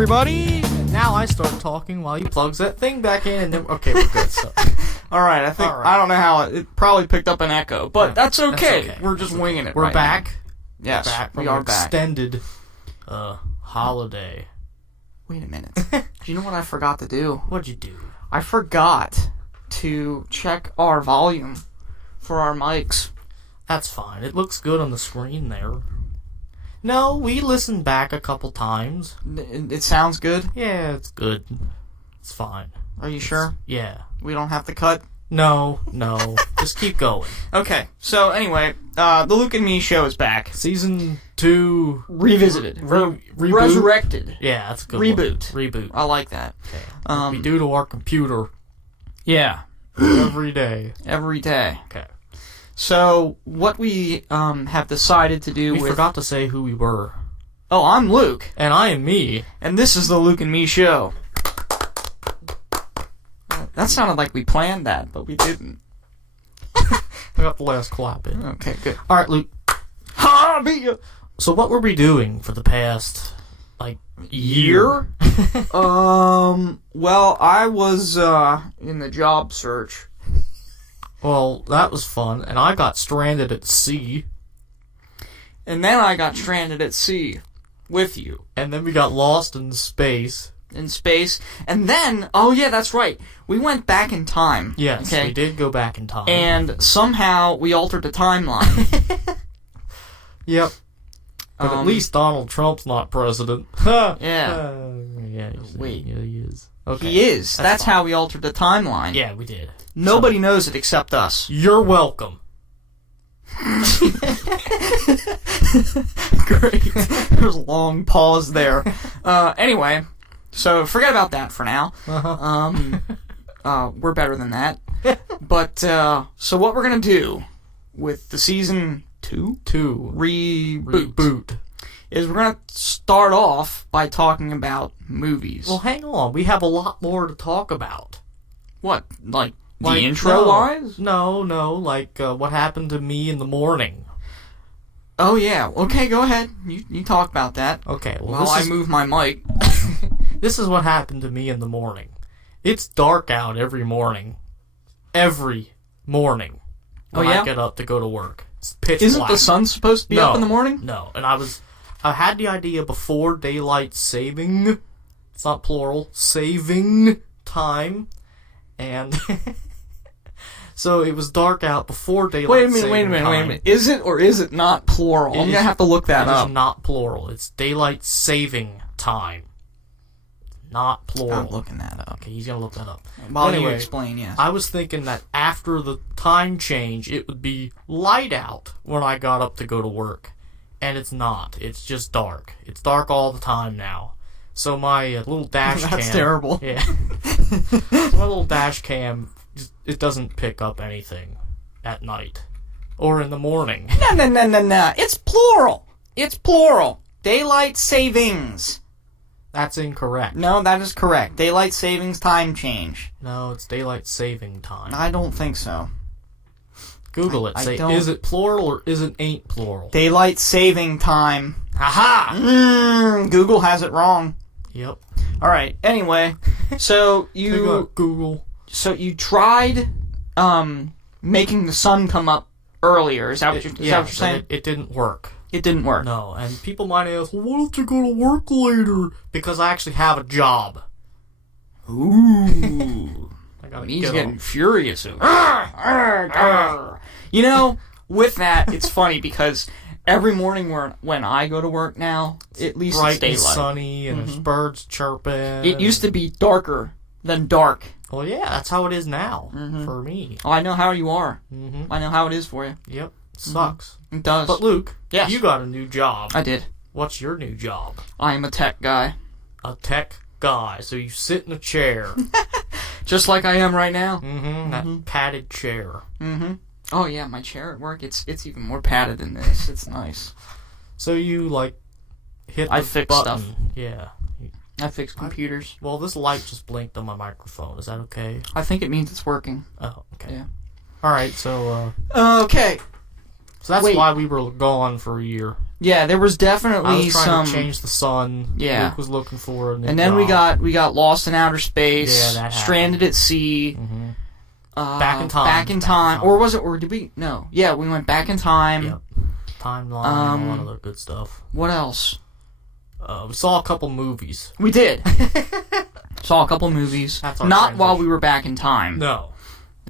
everybody. Now I start talking while he plugs that thing back in, and then okay, we're good. So. Alright, I don't know how it probably picked up an echo, but that's okay. That's okay. We're just winging it. We're back. Now. Yes, we're back from we are an back. Extended holiday. Wait a minute. Do you know what I forgot to do? What'd you do? I forgot to check our volume for our mics. That's fine. It looks good on the screen there. No, we listened back a couple times. It sounds good? Yeah, it's good. It's fine. Are you sure? Yeah. We don't have to cut? No. Just keep going. Okay, so anyway, the Luke and Me show is back. Season 2... Revisited. Reboot? Resurrected. Yeah, that's a good Reboot. one. Reboot. I like that. Okay. We do to our computer. Yeah. Every day. Every day. Okay. So, what we have decided to do We forgot to say who we were. Oh, I'm Luke. And I am me. And this is the Luke and Me show. That sounded like we planned that, but we didn't. I got the last clap in. Okay, good. Alright, Luke. Ha! Beat you! So what were we doing for the past, year? Well, I was, in the job search. Well, that was fun, and I got stranded at sea. And then I got stranded at sea with you. And then we got lost in space. In space. And then, oh yeah, that's right. We went back in time. Yes, okay? We did go back in time. And somehow we altered the timeline. Yep. But at least Donald Trump's not president. Yeah. Yeah. Wait. Yeah, he is. Okay. He is. That's how we altered the timeline. Yeah, we did. Nobody knows it except us. You're welcome. Great. There's a long pause there. Anyway, so forget about that for now. We're better than that. But, so what we're gonna do with the season 2 reboot is we're gonna start off by talking about movies. Well, hang on. We have a lot more to talk about. What? Like the intro-wise? No, like what happened to me in the morning. Oh, yeah. Okay, go ahead. You talk about that. Okay, well, while I move my mic. This is what happened to me in the morning. It's dark out every morning. Every morning. When I get up to go to work. It's pitch Isn't black. the sun supposed to be up in the morning? No, and I had the idea before daylight saving, it's not plural, saving time, and so it was dark out before daylight saving time. Wait a minute. Is it or is it not plural? I'm going to have to look that up. It is not plural. It's daylight saving time. Not plural. I'm looking that up. Okay, he's going to look that up. While you explain, yes. I was thinking that after the time change, it would be light out when I got up to go to work. And it's not. It's just dark. It's dark all the time now. So my little dash cam... That's terrible. Yeah. So my little dash cam, it doesn't pick up anything at night. Or in the morning. No. It's plural. It's plural. Daylight savings. That's incorrect. No, that is correct. Daylight savings time change. No, it's daylight saving time. I don't think so. Google it. Say, is it plural or is it ain't plural? Daylight saving time. Haha! Google has it wrong. Yep. Alright, anyway. So you... Google. So you tried making the sun come up earlier. Is that what you're saying? It didn't work. It didn't work. No, and people might ask, well, why don't you go to work later? Because I actually have a job. Ooh. He's getting furious. You know, with that, it's funny because every morning when I go to work now, at least bright it's daylight. And sunny, and there's birds chirping. It used to be darker than dark. Well, yeah, that's how it is now for me. Oh, I know how you are. I know how it is for you. Yep. Sucks. It does. But Luke, yes. You got a new job. I did. What's your new job? I am a tech guy. A tech guy. So you sit in a chair. Just like I am right now. That padded chair. Oh yeah, my chair at work, it's even more padded than this. It's nice. So you, hit the fix button. stuff. Yeah. I fix computers. Well, this light just blinked on my microphone. Is that okay? I think it means it's working. Oh, okay. Yeah. Alright, so, Okay. So that's why we were gone for a year. Yeah, there was I definitely was trying some. to change the sun. Yeah. Luke was looking for a new And then job. we got lost in outer space. Yeah, that happened. Stranded at sea. Mhm. Back in time. Back in time. Or was it? Or did we? No. Yeah, we went back in time. Yep. Timeline, all that other good stuff. What else? We saw a couple movies. We did. Saw a couple movies. That's our Not transition. while we were back in time. No.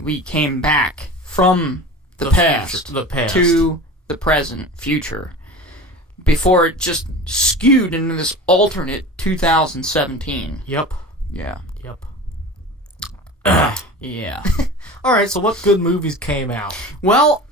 We came back from the past future, the past to the present, future, before it just skewed into this alternate 2017. Yep. Yeah. Yep. Yeah. All right. So what good movies came out? Well,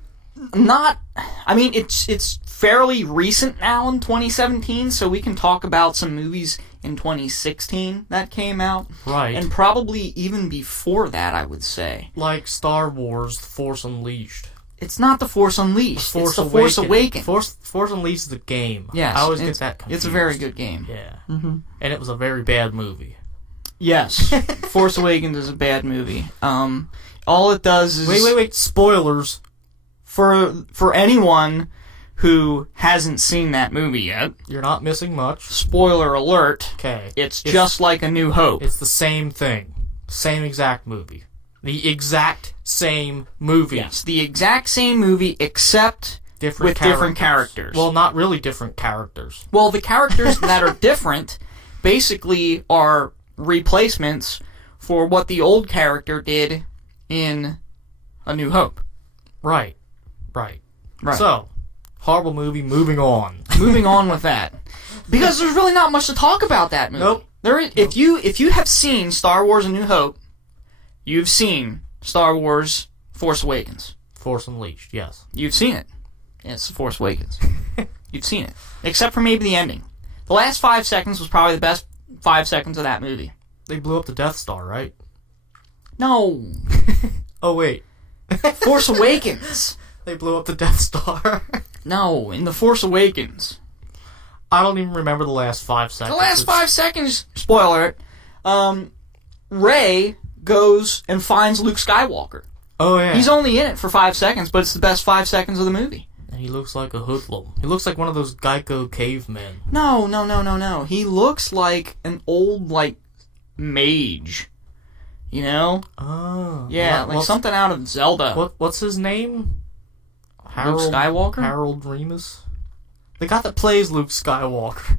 not. I mean, it's fairly recent now in 2017, so we can talk about some movies in 2016 that came out, Right. and probably even before that, I would say. Like Star Wars: The Force Unleashed. It's not The Force Unleashed. It's The Force Awakens. Force Unleashed is the game. Yes, I always get that confused. It's a very good game. Yeah. Mm-hmm. And it was a very bad movie. Yes, Force Awakens is a bad movie. All it does is Wait! Spoilers. for anyone who hasn't seen that movie yet. You're not missing much. Spoiler alert. Okay. It's just like A New Hope. It's the same thing. Same exact movie. The exact same movie. Yes, the exact same movie except Different different characters. Well, not really different characters. Well, the characters that are different basically are replacements for what the old character did in A New Hope. Right. So, horrible movie, moving on. Moving on with that. Because there's really not much to talk about that movie. Nope. If you have seen Star Wars A New Hope, you've seen Star Wars Force Awakens. Force Unleashed, yes. You've seen it. It's Force Awakens. You've seen it. Except for maybe the ending. The last 5 seconds was probably the best 5 seconds of that movie. They blew up the Death Star, right? No. Oh, wait. Force Awakens. They blew up the Death Star. No, in The Force Awakens. I don't even remember the last 5 seconds. The last 5 seconds, spoiler alert, Rey goes and finds Luke Skywalker. Oh, yeah. He's only in it for 5 seconds, but it's the best 5 seconds of the movie. And he looks like a hoodlum. He looks like one of those Geico cavemen. No. He looks like an old, mage. You know? Oh. Yeah, something out of Zelda. What's his name? Luke Skywalker? Harold Remus? The guy that plays Luke Skywalker.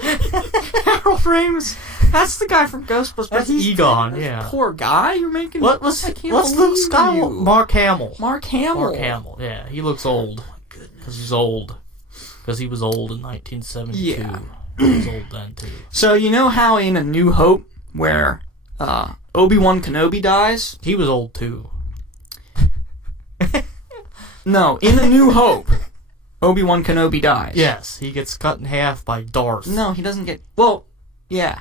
Harold Ramis. That's the guy from Ghostbusters. That's Egon, yeah. Poor guy you're making. What's Luke Skywalker? Mark Hamill. Mark Hamill, yeah. He looks old. Because he's old. Because he was old in 1972. Yeah. He was old then, too. So, you know how in A New Hope, where Obi-Wan Kenobi dies? He was old, too. No, in A New Hope, Obi-Wan Kenobi dies. Yes, he gets cut in half by Darth. No, he doesn't get... Well, yeah.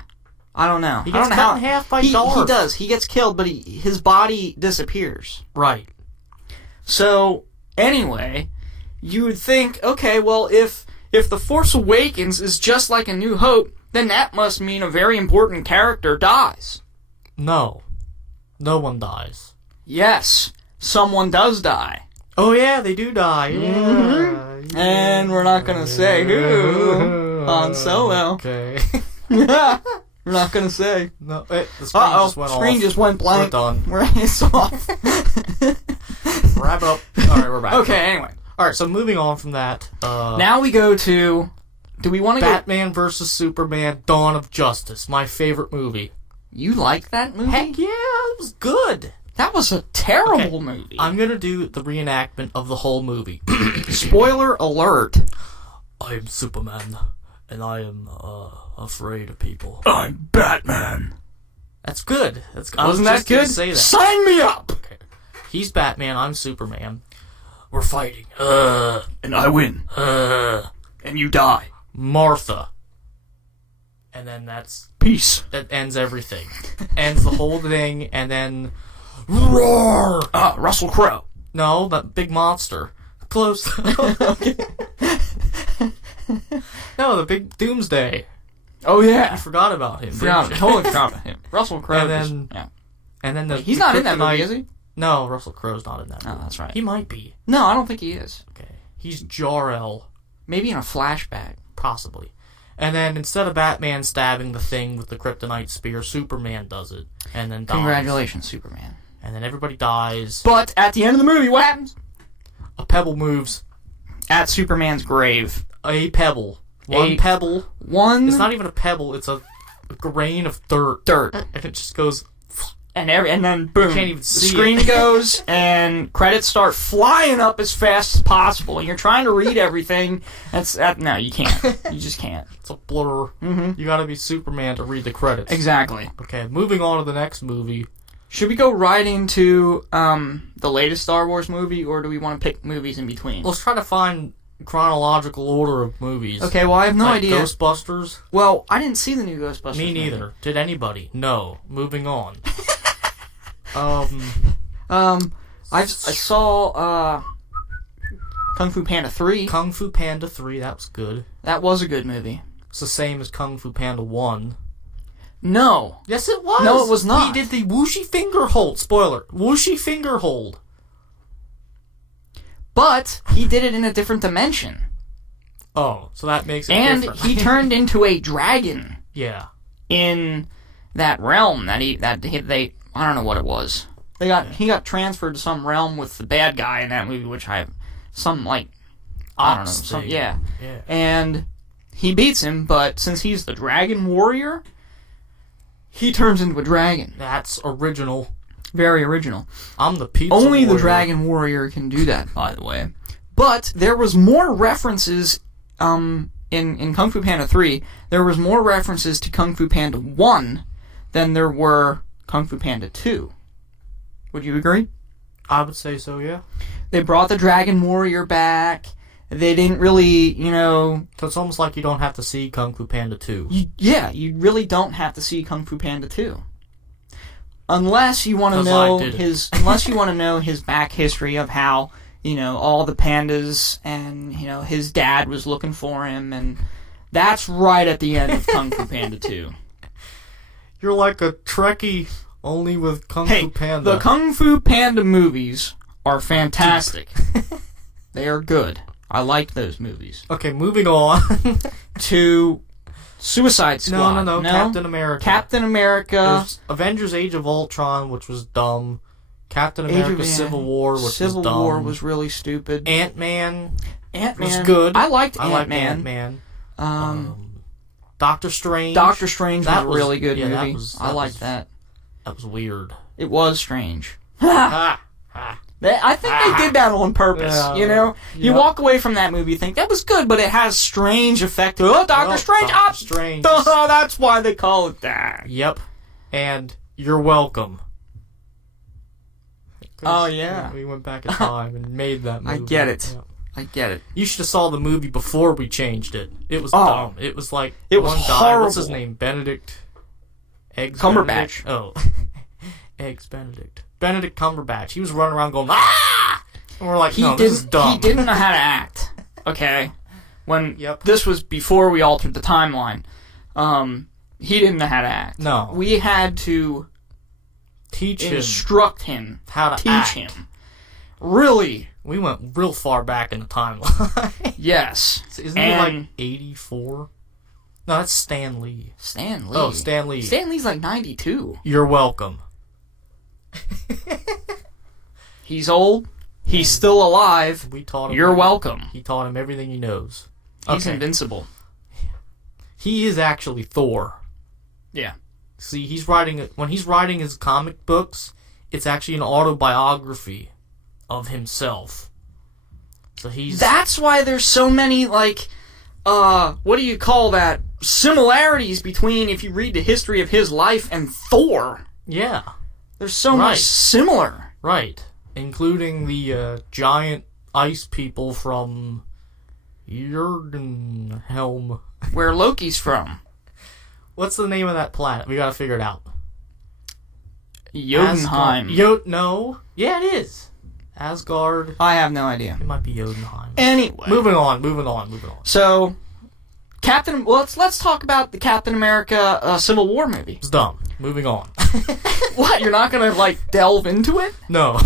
I don't know. He gets cut in half by Darth. He does. He gets killed, but his body disappears. Right. So, anyway, you would think, okay, well, if The Force Awakens is just like A New Hope, then that must mean a very important character dies. No. No one dies. Yes, someone does die. Oh, yeah, they do die. Yeah. Mm-hmm. And we're not going to say who. Han Solo. Okay. We're not going to say. No, the screen just went off. Screen just went blank. We're done. It's off. Wrap up. Alright, we're back. Okay, anyway. Alright, so moving on from that. Now we go to... Do we want to Batman vs. Superman, Dawn of Justice. My favorite movie. You like that movie? Heck yeah, it was good. That was a terrible movie. I'm gonna do the reenactment of the whole movie. Spoiler alert. I am Superman, and I am, afraid of people. I'm Batman. That's good. That's good. Wasn't that good? Say that. Sign me up. Okay. He's Batman, I'm Superman. We're fighting. And I win. And you die. Martha. And then Peace. that ends everything. Ends the whole thing, and then... Roar! Russell Crowe. No, that big monster. Close. No, the big Doomsday. Oh, yeah. You forgot about him. Totally forgot about him. Russell Crowe. And then He's not in that movie, is he? No, Russell Crowe's not in that movie. Oh, that's right. He might be. No, I don't think he is. Okay. He's Jor-El. Maybe in a flashback. Possibly. And then instead of Batman stabbing the Thing with the kryptonite spear, Superman does it. And then dies. Congratulations, Superman. And then everybody dies. But at the end of the movie, what happens? A pebble moves. At Superman's grave. A pebble. One pebble. One. It's not even a pebble. It's a grain of dirt. And it just goes. And then boom. You can't even see the screen it. goes, and credits start flying up as fast as possible. And you're trying to read everything. No, you can't. You just can't. It's a blur. Mm-hmm. You gotta be Superman to read the credits. Exactly. Okay, moving on to the next movie. Should we go right into the latest Star Wars movie, or do we want to pick movies in between? Let's try to find chronological order of movies. Okay, well, I have no like idea. Ghostbusters? Well, I didn't see the new Ghostbusters Me neither. movie. Did anybody? No. Moving on. I saw Kung Fu Panda 3. Kung Fu Panda 3, that was good. That was a good movie. It's the same as Kung Fu Panda 1. No. Yes, it was. No, it was not. He did the whooshy finger hold. Spoiler. Whooshy finger hold. But he did it in a different dimension. Oh, so that makes it And different. he turned into a dragon Yeah. in that realm they I don't know what it was. He got transferred to some realm with the bad guy in that movie, which I don't know. Yeah. And he beats him, but since he's the dragon warrior, he turns into a dragon. That's original. Very original. I'm the pizza Only warrior. the dragon warrior can do that, by the way. But there was more references in Kung Fu Panda 3. There was more references to Kung Fu Panda 1 than there were Kung Fu Panda 2. Would you agree? I would say so, yeah. They brought the dragon warrior back. They didn't really, So it's almost like you don't have to see Kung Fu Panda 2. You really don't have to see Kung Fu Panda 2. Unless you want to know his back history of how, all the pandas and, his dad was looking for him, and that's right at the end of Kung Fu Panda 2. You're like a Trekkie, only with Kung Fu Panda. The Kung Fu Panda movies are fantastic. They are good. I like those movies. Okay, moving on. To Suicide Squad. No, Captain America. Captain America. There's Avengers Age of Ultron, which was dumb. Captain America Civil War, which was dumb. Civil War was really stupid. Ant-Man was Ant-Man. good. I liked Ant-Man. Ant-Man. Doctor Strange. Doctor Strange was a really good movie. I liked that. That was weird. It was strange. Ha! I think they did that on purpose, You walk away from that movie, you think, that was good, but it has strange effect. Oh, Doctor Strange! Doctor Strange. That's why they call it that. Yep. And you're welcome. Oh, yeah. We went back in time and made that movie. I get it. Yeah. I get it. You should have saw the movie before we changed it. It was dumb. It was like it was one guy. horrible. What's his name? Benedict Eggs Cumberbatch. Benedict? Oh, Eggs Benedict. Benedict Cumberbatch. He was running around going ah, and we're like, no, this is dumb. He didn't know how to act. Okay, this was before we altered the timeline. He didn't know how to act. No, we had to instruct him how to teach him. Really. We went real far back in the timeline. Yes. Isn't he like 84? No, that's Stan Lee. Stan Lee. Oh, Stan Lee. Stan Lee's like 92. You're welcome. He's old. He's still alive. We taught him. You're welcome. He taught him everything he knows. He's invincible. He is actually Thor. Yeah. See, when he's writing his comic books, it's actually an autobiography of himself. So That's why there's so many, what do you call that? Similarities between, if you read the history of his life and Thor. Yeah. There's so much similar. Right. Including the giant ice people from Jurgenhelm. Where Loki's from. What's the name of that planet? We gotta figure it out. Jotunheim. No. Yeah, it is. Asgard. I have no idea. It might be Jotunheim. Anyway. Moving on. So, let's talk about the Captain America Civil War movie. It's dumb. Moving on. What? You're not gonna, delve into it? No.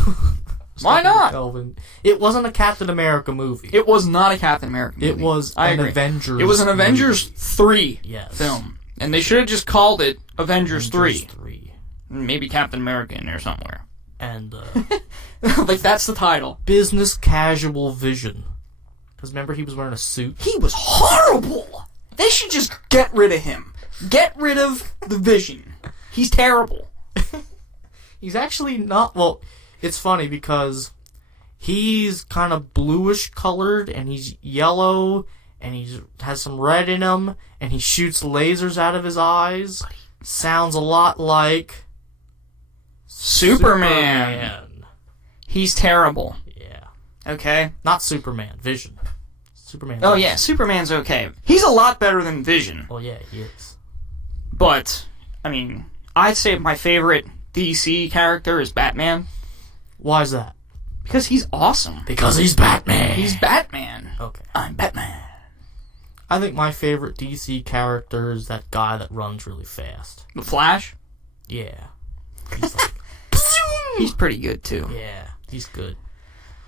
Why not? Kelvin. It wasn't a Captain America movie. It was not a Captain America movie. It was an Avengers. It was an Avengers movie. 3 Yes. film. And they should have just called it Avengers 3. 3. Maybe Captain America in there somewhere. And, like, that's the title. Business Casual Vision. Because remember he was wearing a suit? He was horrible! They should just get rid of him. Get rid of the Vision. He's terrible. He's actually not... Well, it's funny because he's kind of bluish colored, and he's yellow, and he has some red in him, and he shoots lasers out of his eyes. Sounds a lot like... Superman. He's terrible. Yeah. Okay? Not Superman. Vision. Superman. Oh, yeah. Superman's okay. He's a lot better than Vision. Well, yeah, he is. But, I mean, I'd say my favorite DC character is Batman. Why is that? Because he's awesome. Because he's Batman. He's Batman. Okay. I'm Batman. I think my favorite DC character is that guy that runs really fast. The Flash? Yeah. He's like... He's pretty good, too. Yeah, he's good.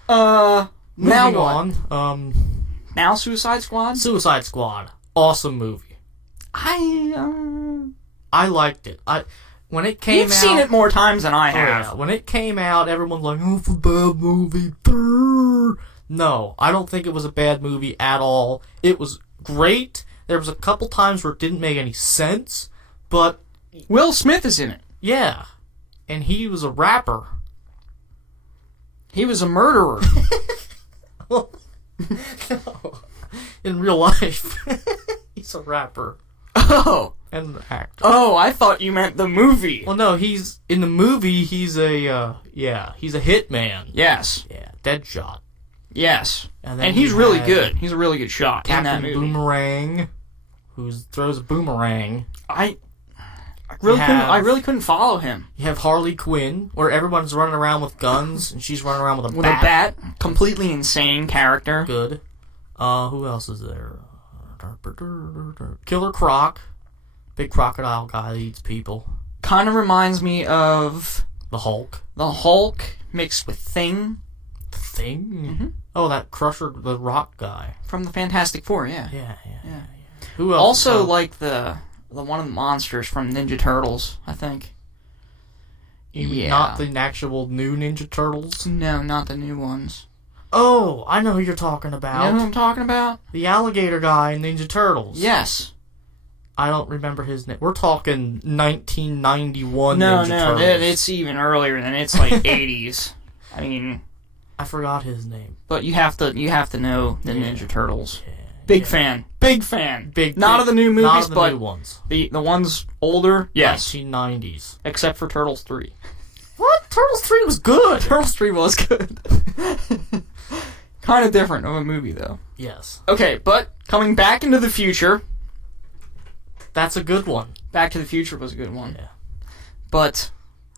Now Moving what? on. Now Suicide Squad? Suicide Squad. Awesome movie. I liked it. When it came out... You've seen it more times than I Oh, have. yeah. When it came out, everyone's like, oh, it's a bad movie. Brrr. No, I don't think it was a bad movie at all. It was great. There was a couple times where it didn't make any sense, but... Will Smith is in it. Yeah. And he was a rapper. He was a murderer. No. In real life, he's a rapper. Oh. And an actor. Oh, I thought you meant the movie. Well, no, he's... In the movie, he's a, he's a hitman. Yes. Yeah, Deadshot. Yes. And he's really good. He's a really good shot in that Captain movie. Boomerang, who throws a boomerang. I really couldn't follow him. You have Harley Quinn, where everyone's running around with guns, and she's running around with a With bat. a bat. Completely insane character. Good. Who else is there? Killer Croc. Big crocodile guy that eats people. Kind of reminds me of... The Hulk. The Hulk mixed with Thing. Thing? Mm-hmm. Oh, that Crusher, the rock guy. From the Fantastic Four, yeah. Yeah. Who else? Also, like the one of the monsters from Ninja Turtles, I think. You mean Yeah. not the actual new Ninja Turtles? No, not the new ones. Oh, I know who you're talking You about. know who I'm talking about? The alligator guy in Ninja Turtles. Yes. I don't remember his name. We're talking 1991 No, Ninja no, Turtles. it's even earlier than it's like 80s. I mean, I forgot his name. but you have to know the Ninja Turtles. Yeah, Big fan. Big fan. Big. Not of the new not movies, of the but new ones. the ones older. Yes. 1990s. Except for Turtles 3. What? Turtles 3 was good. Turtles 3 was good. Kind of different of a movie, though. Yes. Okay, but coming back into the future. That's a good one. Back to the Future was a good one. Yeah. But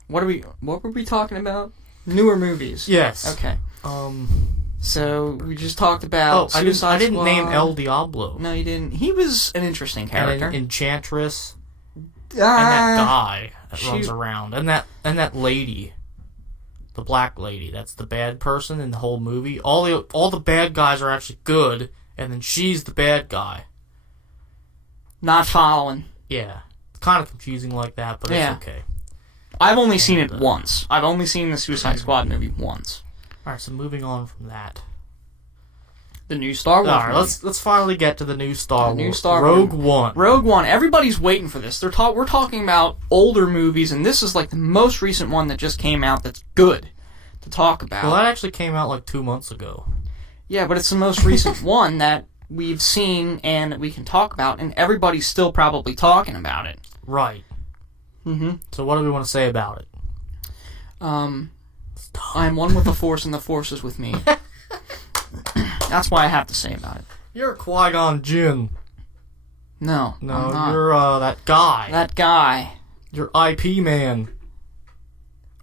what were we talking about? Newer movies. Yes. Okay. So we just talked about Suicide I didn't Squad. name El Diablo. No, you didn't. He was an interesting character. And Enchantress. And that guy that runs around. And that lady. The black lady. That's the bad person in the whole movie. All the bad guys are actually good, and then she's the bad guy. Not following. Yeah. It's kind of confusing like that, but it's okay. I've only seen it once. I've only seen the Suicide Squad movie once. Alright, so moving on from that. The new Star Wars movie. Let's finally get to the new Star Wars. New Star Rogue Wars. One. Rogue One. Everybody's waiting for this. We're talking about older movies, and this is like the most recent one that just came out that's good to talk about. Well, that actually came out like 2 months ago. Yeah, but it's the most recent one that we've seen and that we can talk about, and everybody's still probably talking about it. Right. Mm-hmm. So what do we want to say about it? I am one with the Force, and the Force is with me. That's why I have to say about it. You're Qui-Gon Jinn. No, I'm not. You're that guy. That guy. You're IP man.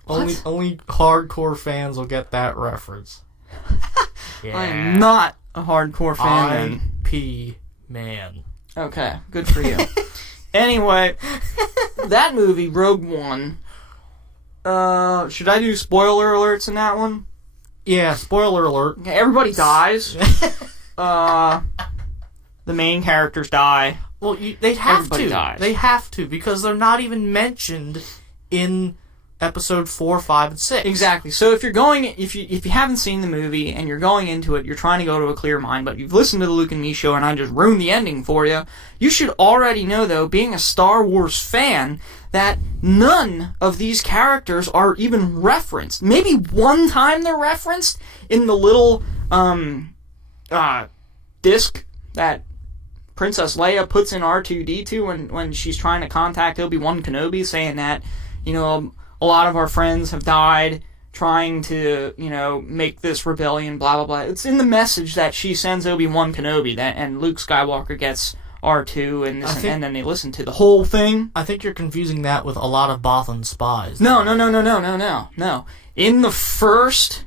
What? Only hardcore fans will get that reference. Yeah. I am not a hardcore fan. IP man. Okay, good for you. Anyway, that movie, Rogue One. Should I do spoiler alerts in that one? Yeah, spoiler alert. Okay, everybody dies. The main characters die. Well, they'd have Everybody to. dies. They have to, because they're not even mentioned in episode 4, 5, and 6. Exactly. So if you haven't seen the movie and you're going into it, you're trying to go to a clear mind, but you've listened to the Luke and Me show and I just ruined the ending for you, you should already know, though, being a Star Wars fan, that none of these characters are even referenced. Maybe one time they're referenced in the little disc that Princess Leia puts in R2-D2 when she's trying to contact Obi-Wan Kenobi, saying that, a lot of our friends have died trying to, make this rebellion, blah, blah, blah. It's in the message that she sends Obi-Wan Kenobi, and Luke Skywalker gets R2, and then they listen to the whole thing. I think you're confusing that with a lot of Bothan spies. No. In the first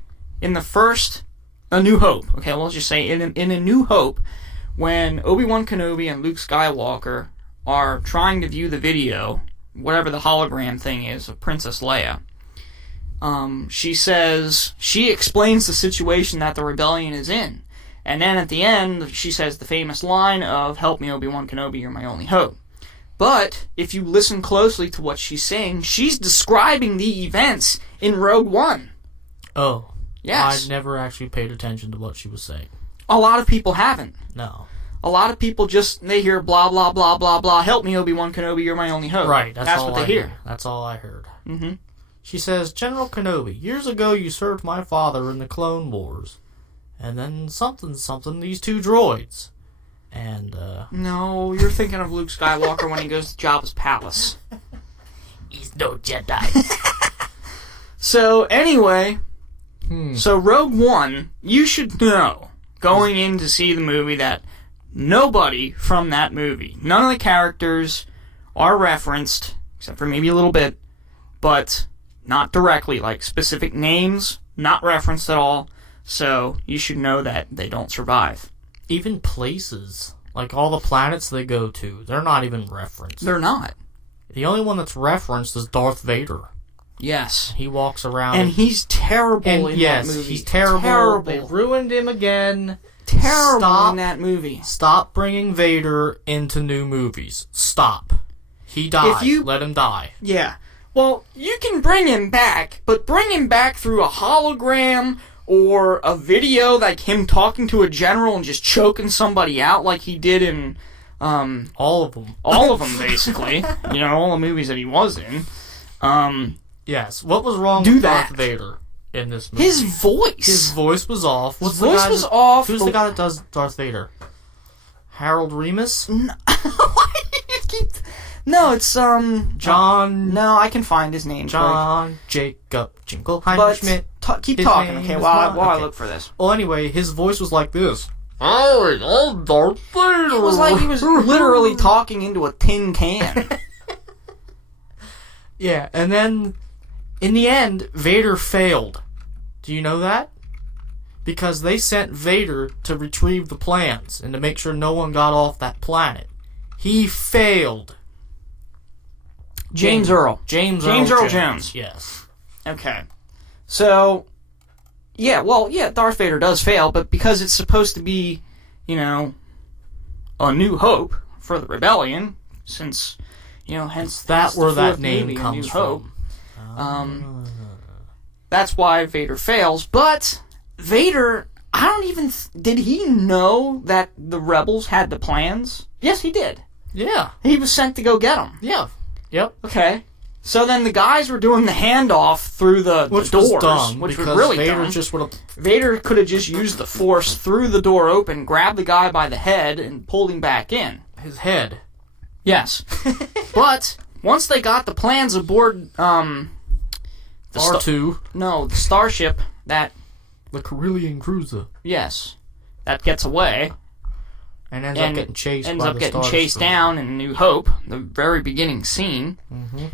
A New Hope, okay, well, let's just say, in A New Hope, when Obi-Wan Kenobi and Luke Skywalker are trying to view the video, whatever the hologram thing is, of Princess Leia, she explains the situation that the rebellion is in. And then at the end, she says the famous line of, "Help me, Obi-Wan Kenobi, you're my only hope." But if you listen closely to what she's saying, she's describing the events in Rogue One. Oh. Yes. I never actually paid attention to what she was saying. A lot of people haven't. No. A lot of people they hear blah, blah, blah, blah, blah, "Help me, Obi-Wan Kenobi, you're my only hope." Right, that's what they hear. That's all I heard. Mm-hmm. She says, "General Kenobi, years ago you served my father in the Clone Wars. And then something, these two droids. And, No, you're thinking of Luke Skywalker when he goes to Jabba's palace. He's no Jedi." So, anyway, so Rogue One, you should know, going in to see the movie, that nobody from that movie, none of the characters are referenced, except for maybe a little bit, but not directly, like specific names, not referenced at all. So you should know that they don't survive. Even places, like all the planets they go to, they're not even referenced. They're not. The only one that's referenced is Darth Vader. Yes. He walks around. And he's terrible in that movie. Yes, he's terrible. They ruined him again. Terrible in that movie. Stop bringing Vader into new movies. Stop. He died. Let him die. Yeah. Well, you can bring him back, but bring him back through a hologram or a video like him talking to a general and just choking somebody out like he did in all of them. All of them, basically. All the movies that he was in. Yes. What was wrong with Darth Vader in this movie? His voice. His voice was off. His voice was off. Who's the guy that does Darth Vader? Harold Remus? Why do you keep... No, it's, John... No, I can find his name. John Jacob Jingleheimer Schmidt. Keep talking, okay, while I look for this. Well, anyway, his voice was like this. Oh, Darth Vader! It was like he was literally talking into a tin can. Yeah, and then, in the end, Vader failed. Do you know that? Because they sent Vader to retrieve the plans and to make sure no one got off that planet. He failed. James Earl Jones. Yes. Okay. So, Darth Vader does fail, but because it's supposed to be, A New Hope for the rebellion, since, hence that's where that name movie, comes from. That's why Vader fails, but Vader, did he know that the rebels had the plans? Yes, he did. Yeah. He was sent to go get them. Yeah. Yep. Okay. So then the guys were doing the handoff through the doors, was dumb, which was really Vader dumb. Vader could have just used the Force, threw the door open, grabbed the guy by the head, and pulled him back in. His head. Yes. But once they got the plans aboard, the R2. The starship that... The Carillion cruiser. Yes. That gets away. And ends up getting chased down in New Hope, the very beginning scene. Mm-hmm.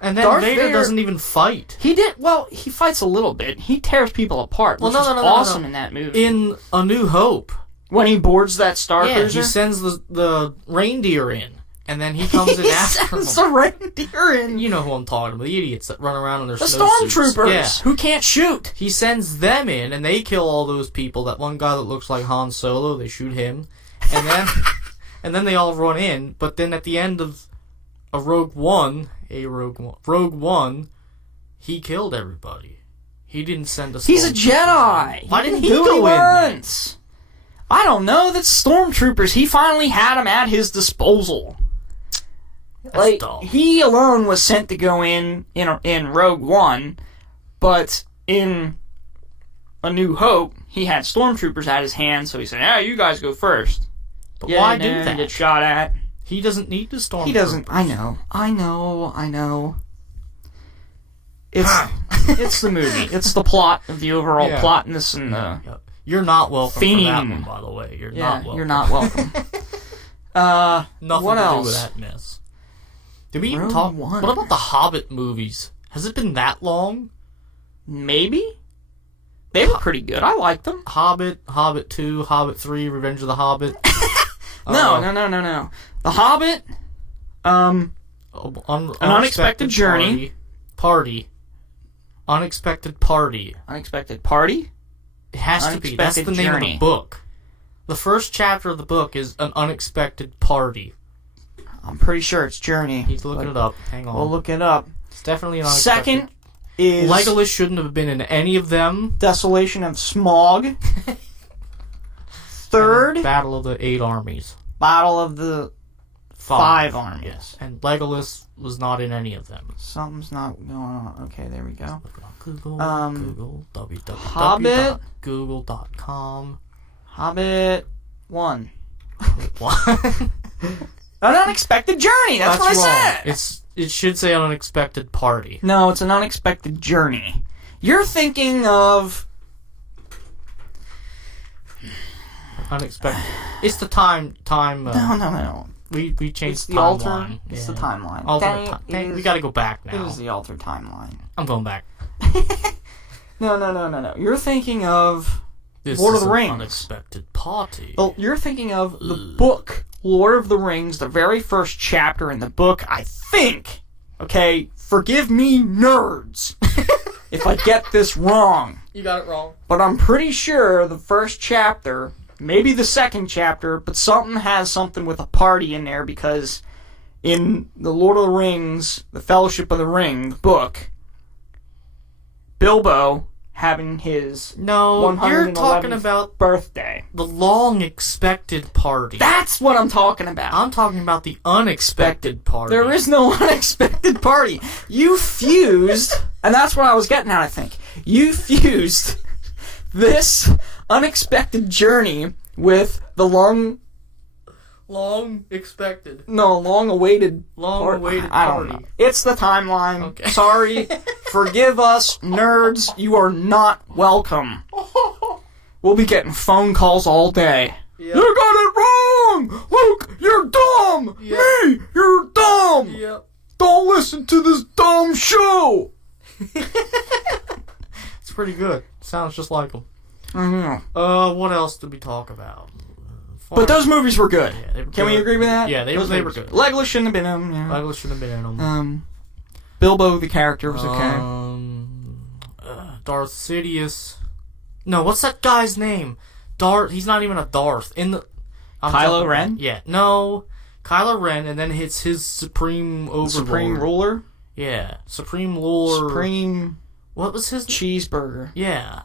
And then Vader doesn't even fight. He did. Well, he fights a little bit. He tears people apart, which is awesome in that movie. In A New Hope. When he boards that Star Cruiser? He sends the reindeer in. And then he comes in after Sends them. a reindeer in. You know who I'm talking about. The idiots that run around in their The snowsuits. stormtroopers Yeah. who can't shoot. He sends them in, and they kill all those people. That one guy that looks like Han Solo, they shoot him. And then and then they all run in. But then at the end of Rogue One, he killed everybody. He didn't send a He's a Jedi. Why didn't he do go what in then? wants. I don't know. That's stormtroopers. He finally had them at his disposal. That's dumb. He alone was sent to go in Rogue One, but in A New Hope, he had stormtroopers at his hand, so he said, "Yeah, you guys go first." But why do and that? Get shot at. He doesn't need the stormtroopers. He doesn't. I know. It's the movie. It's the plot of the overall plotness and the. Yep. You're not welcome theme. for that one, by the way. You're not welcome. You're not welcome. Nothing what to else? do with that mess. Did we even Rogue talk? One. What about the Hobbit movies? Has it been that long? Maybe. They were pretty good. I liked them. Hobbit, Hobbit 2, Hobbit 3, Revenge of the Hobbit. No. The Hobbit. An Unexpected Journey. Party. Unexpected Party. Unexpected Party. It has to be. That's the Unexpected name of Journey. the book. The first chapter of the book is An Unexpected Party. I'm pretty sure it's Journey. He's looking it up. Hang on. We'll look it up. It's definitely an unexpected. Second is Legolas shouldn't have been in any of them. Desolation of Smog. Third, Battle of the 8 Armies. Battle of the 5 Armies. Yes. And Legolas was not in any of them. Something's not going on. Okay, there we go. Google, Google, Hobbit. www.google.com. Hobbit 1. What? An Unexpected Journey. That's what wrong. I said. It should say An Unexpected Party. No, it's An Unexpected Journey. You're thinking of... Unexpected. It's the time. No. We changed It's the timeline. It's the timeline. We gotta go back now. It is the altered timeline. I'm going back. No. You're thinking of This Lord is of the an Rings. Unexpected Party. Well, you're thinking of the book Lord of the Rings, the very first chapter in the book, I think. Okay, forgive me, nerds, if I get this wrong. You got it wrong. But I'm pretty sure the first chapter, maybe the second chapter, but something has something with a party in there because in the Lord of the Rings, the Fellowship of the Ring, the book, Bilbo having his No, you're 111th talking about birthday. the long expected party. That's what I'm talking about. I'm talking about the unexpected party. There is no unexpected party. You fused, and that's what I was getting at, I think. You fused this unexpected journey with the long-awaited long-awaited party. I don't know. It's the timeline. Okay. Sorry. Forgive us, nerds. You are not welcome. We'll be getting phone calls all day. Yep. You got it wrong! Luke, you're dumb! Yep. Me, you're dumb! Yep. Don't listen to this dumb show! It's pretty good. Sounds just like them. Mm-hmm. What else did we talk about? But those movies were good. Yeah, they were Can we good. agree with that? Yeah, they were good. Legolas shouldn't have been him. Yeah. Legolas should have been in them. Bilbo, the character, was okay. Darth Sidious. No, what's that guy's name? Darth. He's not even a Darth. Kylo Ren? Yeah. No. Kylo Ren, and then it's his Supreme Overlord. Supreme Ruler? Yeah. Supreme Lord. Supreme What was his name? Cheeseburger. Yeah.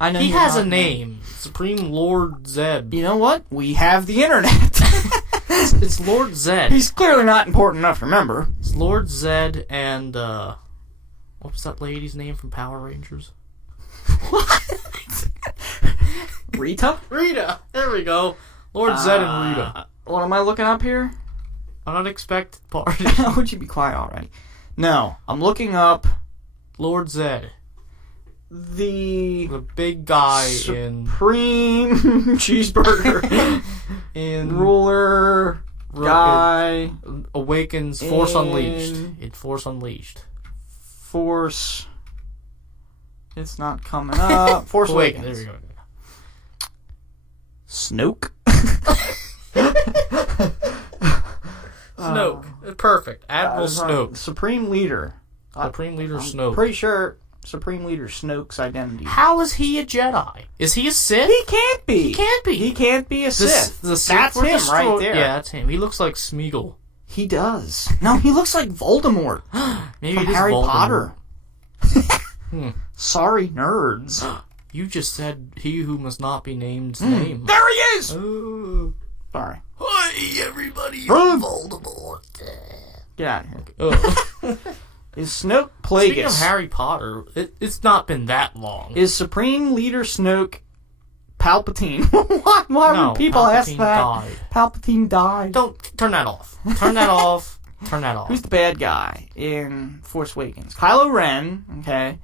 I know He you're has not a name. Supreme Lord Zeb. You know what? We have the internet. It's Lord Zed. He's clearly not important enough to remember. It's Lord Zed and, what was that lady's name from Power Rangers? What? Rita? Rita! There we go. Lord Zed and Rita. What am I looking up here? An unexpected party. Would you be quiet already? No, I'm looking up Lord Zed. the big guy Supreme Cheeseburger in Ruler guy Awakens Force Unleashed. It's Force Unleashed. Force. It's not coming up. Force Awakens. There we go. Snoke. Snoke. perfect. Admiral Snoke. Supreme Leader. Supreme Leader I'm Snoke. pretty sure Supreme Leader Snoke's identity. How is he a Jedi? Is he a Sith? He can't be. He can't be. He can't be a Sith. The Sith That's were him right destroyed. there. Yeah, that's him. He looks like Smeagol. He does. No, he looks like Voldemort. Maybe from it is Harry Voldemort. Potter. Sorry, nerds. You just said he who must not be named's name. There he is! Oh. Sorry. Hi, everybody. Run. Voldemort. Get out of here. Oh. Is Snoke Speaking of Plagueis? Harry Potter, it's not been that long. Is Supreme Leader Snoke Palpatine? Why No, would people ask Palpatine that? died. Palpatine died. Don't turn that off. Turn that off. Turn that off. Who's the bad guy in Force Awakens? Kylo Ren, okay.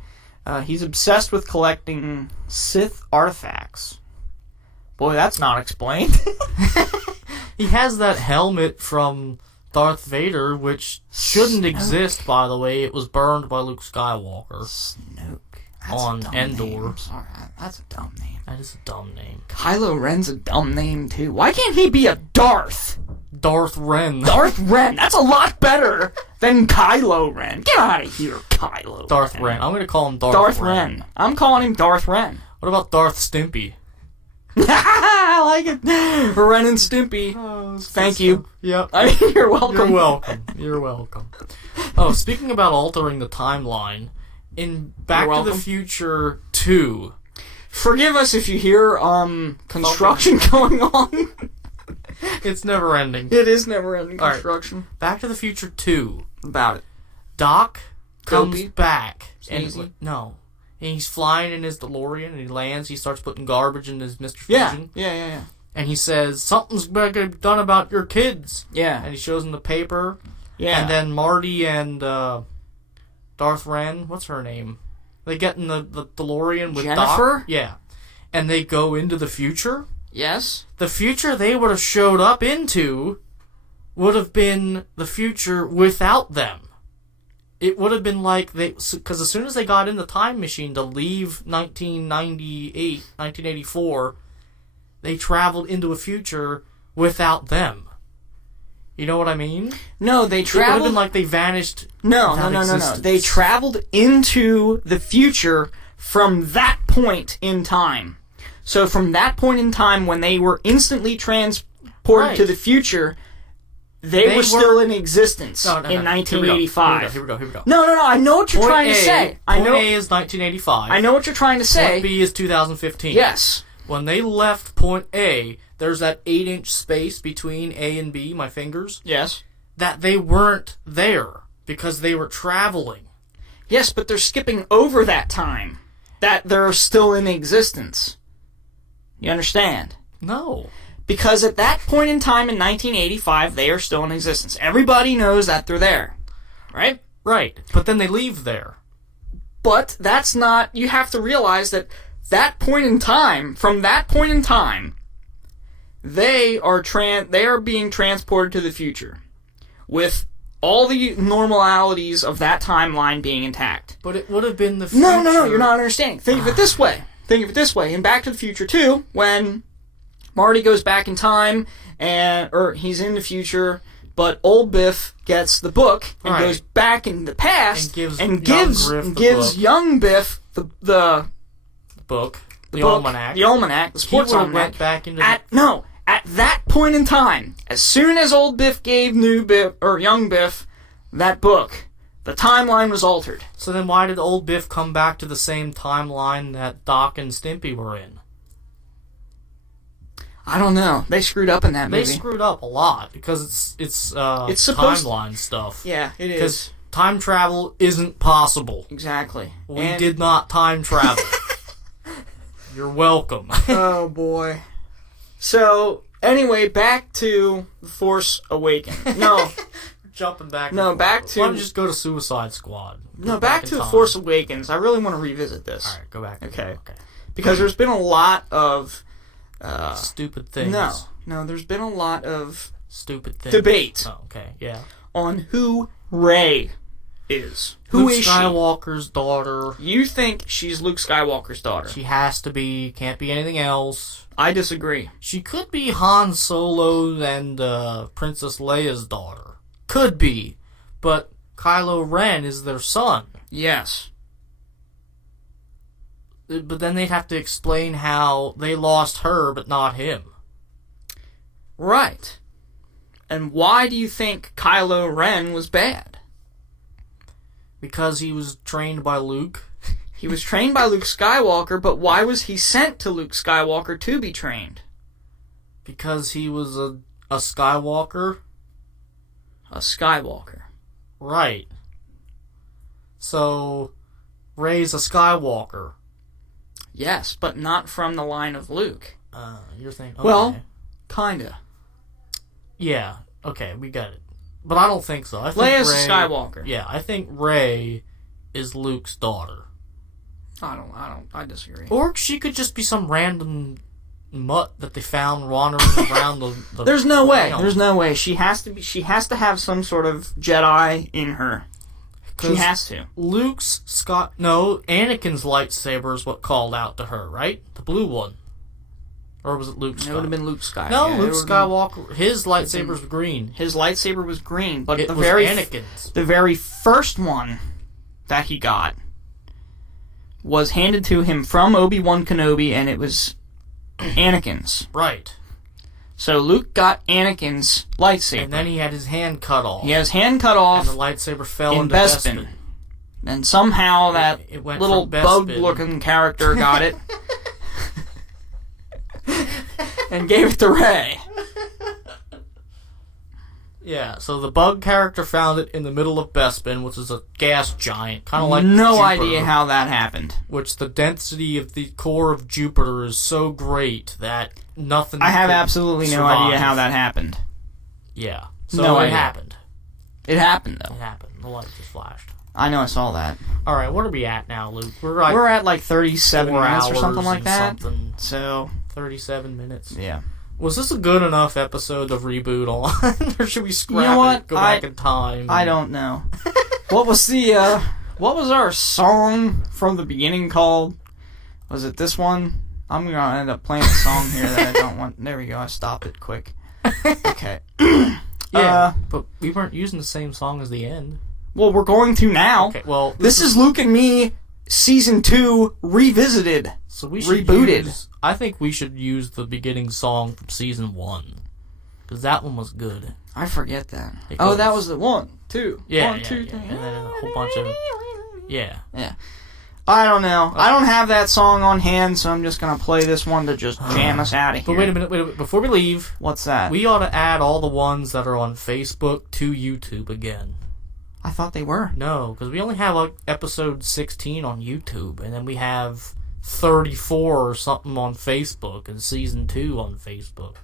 He's obsessed with collecting Sith artifacts. Boy, that's not explained. He has that helmet from Darth Vader, which shouldn't exist, by the way. It was burned by Luke Skywalker. Snoke. On a dumb Endor. Name. I'm sorry, that's a dumb name. That is a dumb name. Kylo Ren's a dumb name, too. Why can't he be a Darth? Darth Ren. Darth Ren. That's a lot better than Kylo Ren. Get out of here, Kylo Darth Ren. Ren. I'm going to call him Darth Ren. I'm calling him Darth Ren. What about Darth Stimpy? I like it. Ren and Stimpy. Oh, Thank you. Yep. I mean, you're welcome. You're welcome. You're welcome. Oh, speaking about altering the timeline, in Back to the Future 2... Forgive us if you hear, construction going on. It's never ending. It is never ending All right. construction. Back to the Future 2. About it. Doc comes Dopey. back. Sneezy. And no. And he's flying in his DeLorean, and he lands, he starts putting garbage in his Mr. Yeah. Fusion. Yeah. And he says, something's going to be done about your kids. Yeah. And he shows him the paper. Yeah. And then Marty and Darth Ren, what's her name? They get in the DeLorean with Jennifer? Doc. Yeah. And they go into the future. Yes. The future they would have showed up into would have been the future without them. It would have been like they... Because as soon as they got in the time machine to leave 1984, they traveled into a future without them. You know what I mean? No, they It would have traveled... been like they vanished. No. without existence. They traveled into the future from that point in time. So from that point in time when they were instantly transported to the future, they were still in existence in 1985. Here we go. No, I know what you're trying to say. Point A is 1985. I know what you're trying to say. Point B is 2015. Yes. When they left point A, there's that 8-inch space between A and B, my fingers. Yes. That they weren't there because they were traveling. Yes, but they're skipping over that time. That they're still in existence. You understand? No. Because at that point in time in 1985, they are still in existence. Everybody knows that they're there. Right? Right. But then they leave there. But that's not... You have to realize that point in time, from that point in time, they are being transported to the future with all the normalities of that timeline being intact. But it would have been the future. No, you're not understanding. Think of it this way. In Back to the Future 2, when Marty goes back in time, or he's in the future, but old Biff gets the book and goes back in the past and gives young Biff the book, the book, almanac, the sports almanac. Went back into at that point in time, as soon as old Biff gave young Biff that book, the timeline was altered. So then why did old Biff come back to the same timeline that Doc and Stimpy were in? I don't know. They screwed up in that movie. They screwed up a lot because it's supposed timeline stuff. Yeah, it is. Because time travel isn't possible. Exactly. We did not time travel. You're welcome. Oh, boy. So, anyway, back to The Force Awakens. No. Jumping back. No, back to... Why don't you just go to Suicide Squad? No, back to The Force Awakens. I really want to revisit this. Alright, go back. Okay. Because there's been a lot of... stupid things. No, there's been a lot of... Stupid things. Debate. Oh, okay, yeah. On who Rey is. Luke is Skywalker's daughter. You think she's Luke Skywalker's daughter. She has to be. Can't be anything else. I disagree. She could be Han Solo and Princess Leia's daughter. Could be. But Kylo Ren is their son. Yes. But then they'd have to explain how they lost her, but not him. Right. And why do you think Kylo Ren was bad? Because he was trained by Luke. He was trained by Luke Skywalker, but why was he sent to Luke Skywalker to be trained? Because he was a Skywalker. A Skywalker. Right. So, Rey's a Skywalker. Yes, but not from the line of Luke. You're thinking... Okay. Well, kinda. Yeah, okay, we get it. But I don't think so. I think Leia's Rey, a Skywalker. Yeah, I think Rey is Luke's daughter. I disagree. Or she could just be some random mutt that they found wandering around the There's no way. realm. There's no way. She has to have some sort of Jedi in her. She has to. Anakin's lightsaber is what called out to her, right? The blue one. Or was it Luke Skywalker? It would have been Luke Skywalker. No, yeah, Luke Skywalker. His lightsaber's green. His lightsaber was green, but It the was Anakin's. the very first one that he got was handed to him from Obi-Wan Kenobi, and it was Anakin's. Right. So Luke got Anakin's lightsaber. And then he had his hand cut off. He had his hand cut off. And the lightsaber fell in into Bespin. And somehow that It went little from Bespin. bug-looking character got it. And gave it to Rey. Yeah, so the bug character found it in the middle of Bespin, which is a gas giant, kind of like no Jupiter, idea how that happened. which the density of the core of Jupiter is so great that nothing I have could absolutely no survive. idea how that happened. Yeah. So No it idea. happened. It happened, though. It happened. The light just flashed. I know I saw that. Alright, what are we at now, Luke? We're We're at like 37 4 minutes or hours something like and that. something. So, 37 minutes. yeah. Was this a good enough episode of Reboot on? Or should we scrap You know what? it, go back in time? I don't know. What was our song from the beginning called? Was it this one? I'm gonna end up playing a song here that I don't want. There we go, I stopped it quick. Okay. Yeah, but we weren't using the same song as the end. Well, we're going to now. Okay, well... This is Luke and Me, Season 2, Revisited. So we should rebooted. I think we should use the beginning song from Season 1. Because that one was good. I forget that. It Oh, goes- that was the 1, 2. Yeah, 1, 2, 3. And then a whole bunch of... Yeah. Yeah. I don't know. I don't have that song on hand, so I'm just gonna play this one to just jam us out of here. But wait a minute. Before we leave, What's that? we ought to add all the ones that are on Facebook to YouTube again. I thought they were. No, because we only have like episode 16 on YouTube, and then we have 34 or something on Facebook, and season 2 on Facebook.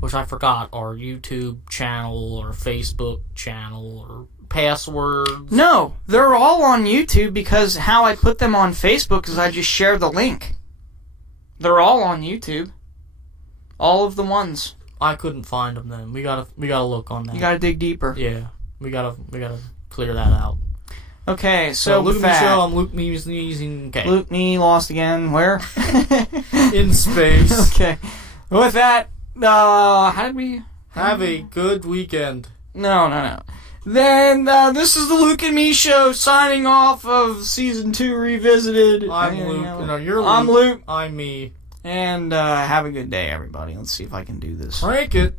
Which I forgot our YouTube channel or Facebook channel or passwords. No, they're all on YouTube because how I put them on Facebook is I just share the link. They're all on YouTube. All of the ones. I couldn't find them then. We gotta look on that. You gotta dig deeper. Yeah, we gotta clear that out. Okay, so Luke with Me Show, that, I'm Luke Me using okay. Luke Me lost again. Where? In space. Okay. With that, how did we... Have a good weekend. No. Then, this is the Luke and Me Show signing off of Season 2 Revisited. I'm Luke. No, you're Luke. I'm Luke. I'm me. And, have a good day, everybody. Let's see if I can do this. Crank it.